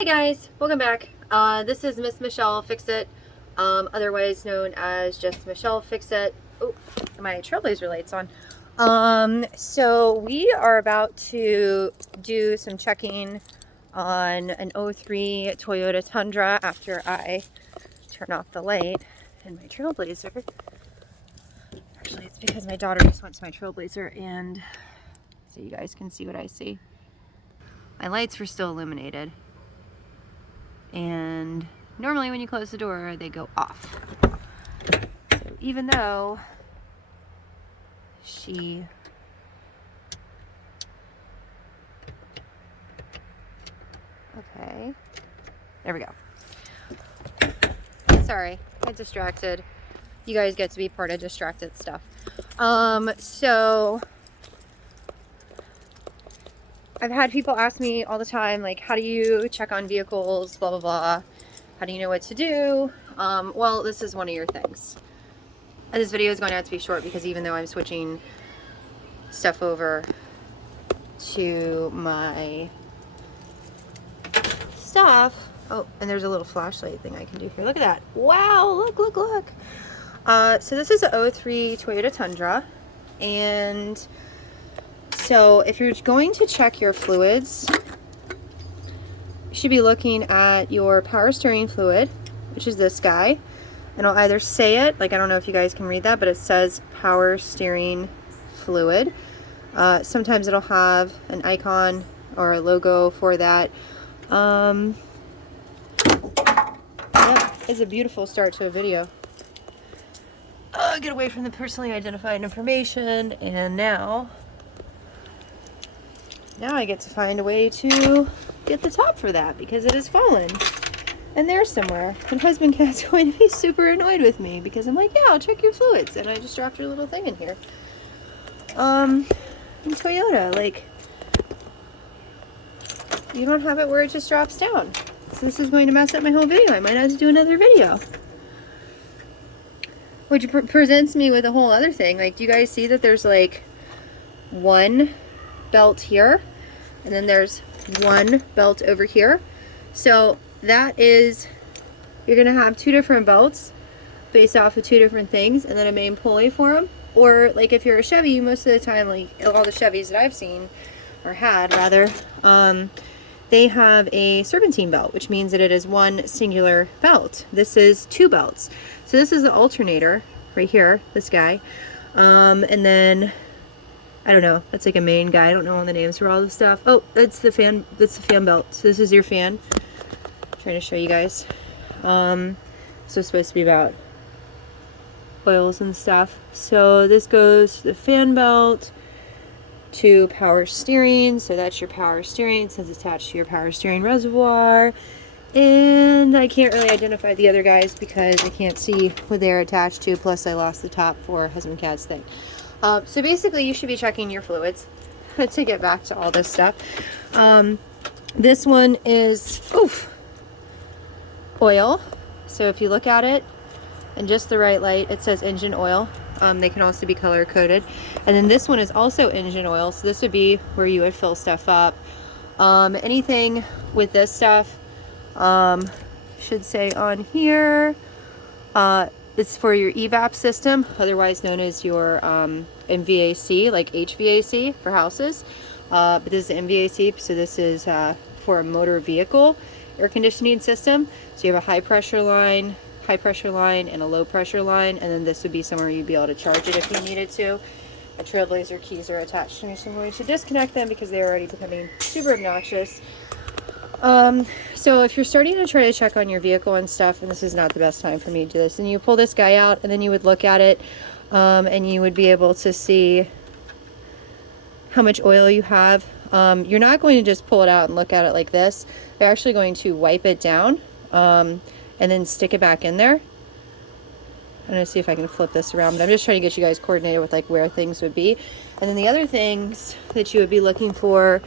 Hey guys, welcome back. This is Miss Michelle Fix-It, otherwise known as just Michelle Fix-It. Oh, my trailblazer light's on. So we are about to do some checking on an '03 Toyota Tundra after I turn off the light in my trailblazer. Actually, it's because my daughter just went to my trailblazer and so you guys can see what I see. My lights were still illuminated. And normally when you close the door, they go off. So even though she okay, there we go. Sorry, I distracted. You guys get to be part of distracted stuff. So I've had people ask me all the time, like, how do you check on vehicles, blah, blah, blah. How do you know what to do? Well, this is one of your things. And this video is going to have to be short because even though I'm switching stuff over to my stuff, oh, and there's a little flashlight thing I can do here. Look at that. Wow, look, look, look. So this is a '03 Toyota Tundra, and so if you're going to check your fluids, you should be looking at your power steering fluid, which is this guy. And I'll either say it, like I don't know if you guys can read that, but it says power steering fluid. Sometimes it'll have an icon or a logo for that. Yeah, it's a beautiful start to a video. Get away from the personally identified information, and now I get to find a way to get the top for that because it has fallen and there somewhere. And husband cat's going to be super annoyed with me because I'm like, yeah, I'll check your fluids, and I just dropped your little thing in here. And Toyota, like, you don't have it where it just drops down. So this is going to mess up my whole video. I might have to do another video. Which presents me with a whole other thing. Like, do you guys see that there's like one belt here and then there's one belt over here? So that is, you're gonna have two different belts based off of two different things and then a main pulley for them. Or like if you're a Chevy, most of the time, like all the Chevys that I've seen or had rather, they have a serpentine belt, which means that it is one singular belt. This is two belts. So this is the alternator right here, this guy. And then, I don't know, that's like a main guy. I don't know all the names for all this stuff. Oh, that's the fan belt. So this is your fan. I'm trying to show you guys. So it's supposed to be about oils and stuff. So this goes to the fan belt, to power steering. So that's your power steering. It says attached to your power steering reservoir. And I can't really identify the other guys because I can't see what they're attached to. Plus I lost the top for husband cat's thing. So basically you should be checking your fluids to get back to all this stuff. This one is oil. So if you look at it in just the right light, it says engine oil. They can also be color coded. And then this one is also engine oil. So this would be where you would fill stuff up. Anything with this stuff should say on here, it's for your evap system, otherwise known as your MVAC, like HVAC for houses. But this is MVAC, so this is for a motor vehicle air conditioning system. So you have a high pressure line, and a low pressure line, and then this would be somewhere you'd be able to charge it if you needed to. My Trailblazer keys are attached to me, so I'm going to disconnect them because they're already becoming super obnoxious. So if you're starting to try to check on your vehicle and stuff, and this is not the best time for me to do this, and you pull this guy out and then you would look at it, and you would be able to see how much oil you have. You're not going to just pull it out and look at it like this. You're actually going to wipe it down, and then stick it back in there. I'm going to see if I can flip this around, but I'm just trying to get you guys coordinated with like where things would be. And then the other things that you would be looking for,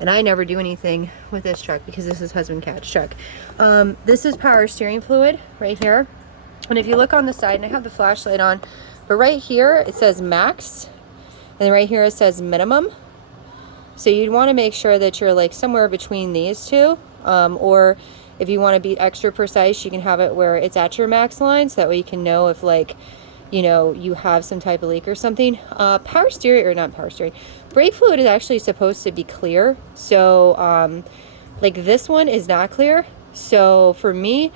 and I never do anything with this truck because this is husband cat's truck. This is power steering fluid right here. And if you look on the side, and I have the flashlight on, but right here it says max, and right here it says minimum. So you'd want to make sure that you're like somewhere between these two, Or if you want to be extra precise, you can have it where it's at your max line, so that way you can know if, like, you know, you have some type of leak or something. Power steering, or not power steering, brake fluid is actually supposed to be clear. So like this one is not clear. So for me,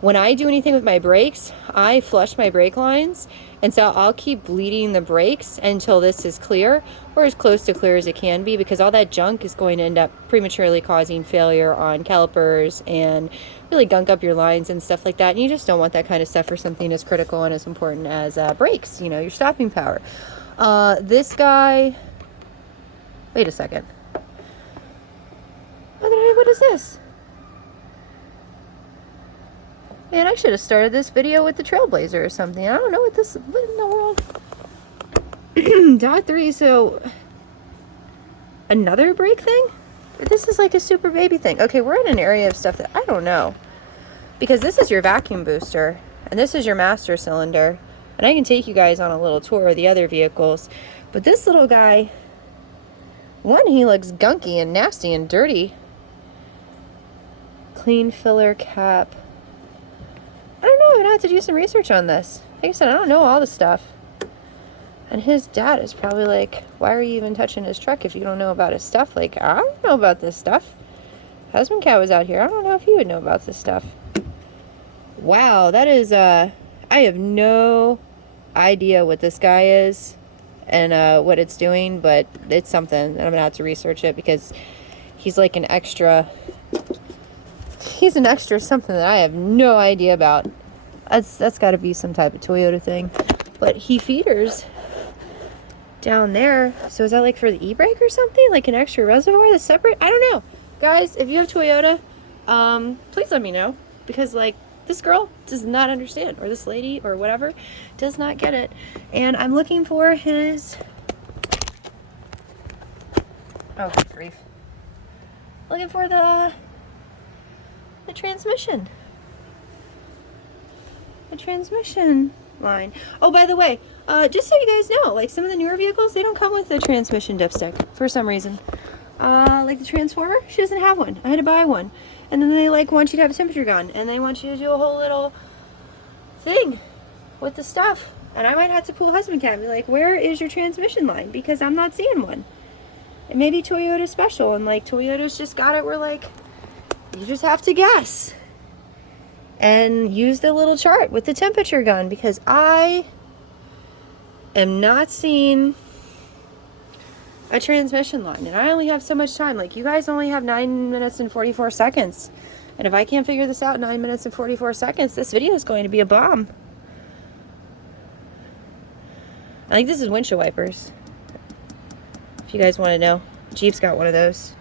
when I do anything with my brakes, I flush my brake lines, and so I'll keep bleeding the brakes until this is clear, or as close to clear as it can be, because all that junk is going to end up prematurely causing failure on calipers and really gunk up your lines and stuff like that. And you just don't want that kind of stuff for something as critical and as important as brakes, you know, your stopping power. This guy, wait a second. What is this? Man, I should have started this video with the Trailblazer or something. I don't know what in the world? Dot 3, so another brake thing? This is like a super baby thing. Okay, we're in an area of stuff that I don't know. Because this is your vacuum booster, and this is your master cylinder. And I can take you guys on a little tour of the other vehicles. But this little guy, one, he looks gunky and nasty and dirty. Clean filler cap. I don't know, I'm gonna have to do some research on this. Like I said, I don't know all the stuff. And his dad is probably like, why are you even touching his truck if you don't know about his stuff? Like, I don't know about this stuff. Husband Cat was out here. I don't know if he would know about this stuff. Wow, that is, I have no idea what this guy is and what it's doing, but it's something. And I'm gonna have to research it because he's like an extra... He's an extra something that I have no idea about. That's got to be some type of Toyota thing. But he feeders down there. So is that like for the e-brake or something? Like an extra reservoir that's separate? I don't know. Guys, if you have Toyota, please let me know. Because like this girl does not understand. Or this lady or whatever does not get it. And I'm looking for his... Oh, good grief. Looking for the transmission. The transmission line. Oh, by the way, just so you guys know, like some of the newer vehicles, they don't come with a transmission dipstick for some reason. Like the Transformer, she doesn't have one. I had to buy one. And then they like want you to have a temperature gun, and they want you to do a whole little thing with the stuff. And I might have to pull Husband Cat and be like, where is your transmission line? Because I'm not seeing one. It may be Toyota special, and like Toyota's just got it where like you just have to guess and use the little chart with the temperature gun, because I am not seeing a transmission line, and I only have so much time. Like, you guys only have 9 minutes and 44 seconds, and if I can't figure this out in 9 minutes and 44 seconds, this video is going to be a bomb. I think this is windshield wipers, if you guys want to know. Jeep's got one of those.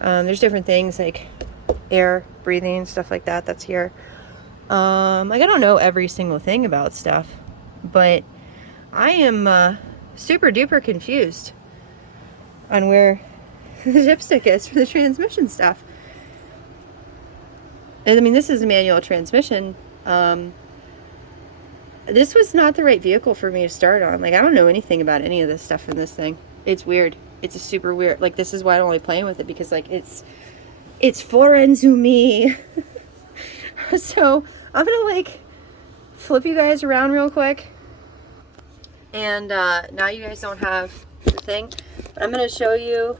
There's different things like air, breathing, stuff like that. That's here. Like, I don't know every single thing about stuff, but I am super duper confused on where the dipstick is for the transmission stuff. And I mean, this is a manual transmission. This was not the right vehicle for me to start on. Like, I don't know anything about any of this stuff in this thing. It's weird. It's a super weird, like, this is why I don't like playing with it, because like it's foreign to me. So I'm gonna like flip you guys around real quick, and now you guys don't have the thing, but I'm gonna show you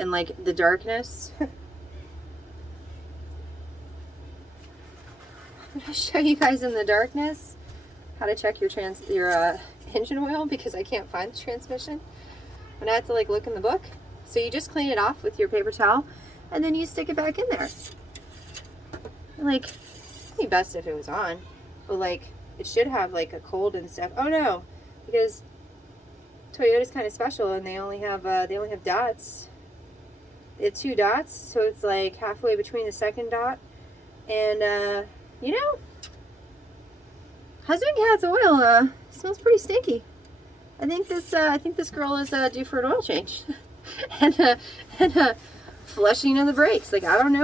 in like the darkness. I'm gonna show you guys in the darkness how to check your engine oil, because I can't find the transmission. And I have to like look in the book. So you just clean it off with your paper towel, and then you stick it back in there. Like, it'd be best if it was on, but like it should have like a cold and stuff. Oh no, because Toyota's kind of special, and they only have dots. They have 2 dots, so it's like halfway between the second dot and you know, Husband Cat's oil smells pretty stinky. I think this girl is due for an oil change and flushing of the brakes. Like, I don't know